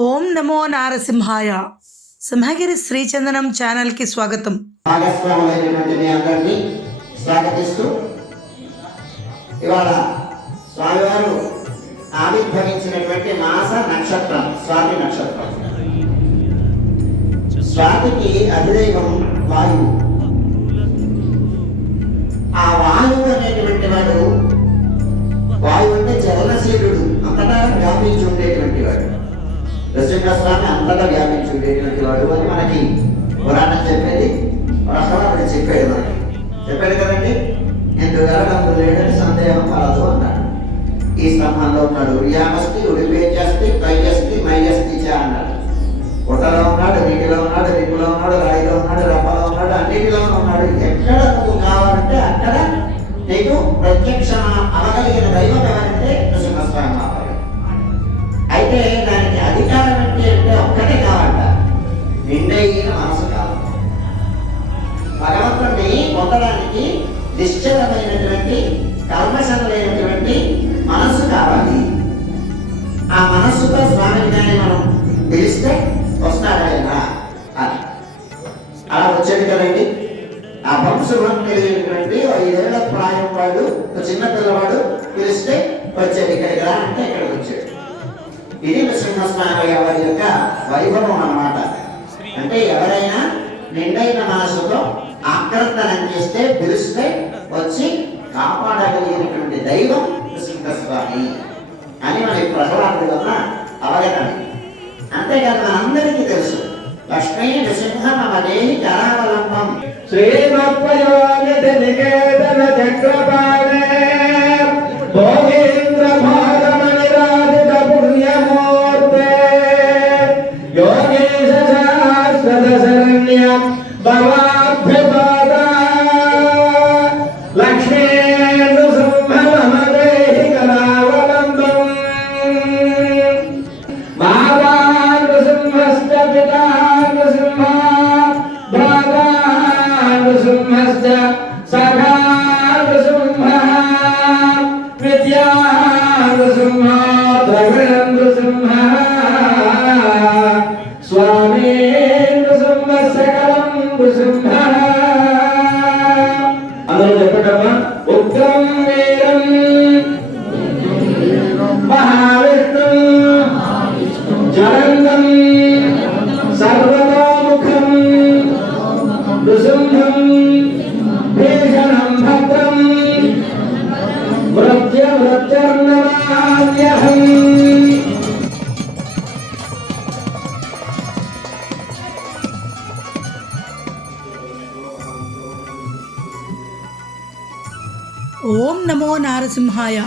ఓం నమో నారసింహాయ. సింహగిరి శ్రీచందనం ఛానల్కి స్వాగతం. భాగస్వాములైనటువంటి మీ అందరినీ స్వాగతిస్తూ ఇవాళ స్వామివారు ఆవిర్భవించినటువంటి మాస నక్షత్రం స్వాతి నక్షత్రం. స్వాతికి అధిదైవం వాయువు. ఆ వాయువు అనేటువంటి వాడు, వాయువు అంటే చలనశీలుడు, అంతటా వ్యాపించి ఉండేటువంటి వాడు. నరసింహస్వామి అంతటా వ్యాపించి ఉండేటువంటి వాడు అని మనకి పురాణం చెప్పేది. ప్రహ్లాదుడు చెప్పాడు కదండి. ఎందుకు గరగందు లేడని సందేహం కలదు అన్నాడు. ఈ స్తంభంలో ఉన్నాడు, యామస్తి ఉడిపేజస్తి తైజస్తి మైజస్తి చ అన్నాడు. పుట్టలో ఉన్నాడు, నీటిలో ఉన్నాడు, నిప్పులో ఉన్నాడు, రాయిలో ఉన్నాడు, రప్పలో ఉన్నాడు, అన్నిటిలో ఉన్నాడు. ఎక్కడ నువ్వు కావాలంటే అక్కడ నీకు ప్రత్యక్ష అవగలిగిన దైవం ఎవరంటే నరసింహస్వామి మాత్రమే. అయితే దానికి అధికారం అంటే ఒక్కటే కావాలంట, నిండైన మనసు కావాలి. భగవంతుడిని పొందడానికి నిశ్చలమైనటువంటి కల్మషం లేనటువంటి మనస్సు కావాలి. ఆ మనస్సుతో స్వామిని కానీ మనం పిలిస్తే వస్తాడాయనా అని అలా వచ్చాడు కదండి. ఆ వంశుభం కలిగినటువంటి 5 ఏళ్ల ప్రాయం వాడు, చిన్న పిల్లవాడు పిలిస్తే వచ్చాడు. ఇక్కడికి రా అంటే ఇక్కడికి వచ్చాడు. ఇది నరసింహస్వామి వారి యొక్క వైభవం అన్నమాట. అంటే ఎవరైనా నిండైన మనసుతో ఆక్రందనం చేస్తే, పిలిస్తే వచ్చి కాపాడగలిగినటువంటి దైవం నరసింహస్వామి అని మనకి ప్రహ్లాదుడి వల్ల అవగతం. అంతేకాదు మనందరికీ తెలుసు, లక్ష్మీ నృసింహ మమ దేహి కరావలంబం శ్రీమత్పయోనికేతన చక్రపాణే భోగేంద్ర భాగమనిరాధిత పుణ్యమూర్తే యోగేశ శాశ్వత శరణ్య భవాభ్యుపాద లక్ష్మీ నృసింహ మమ దేహి కరావలంబం మాతా నృసింహశ్చ పితా నృసింహ భ్రాతా నృసింహశ్చ సఖా నృసింహః విద్యా నృసింహ ద్రవిణం నృసింహః స్వామి నృసింహ సకలం నృసింహః. అందరూ చెప్పటమ్మా. ఉగ్రం వీరం మహావిష్ణుం జలంగం సర్వతోముఖం నృసింహం భీషణం భద్రం మృత్యుర్నమామ్యహం. ఓం నమో నారసింహాయ.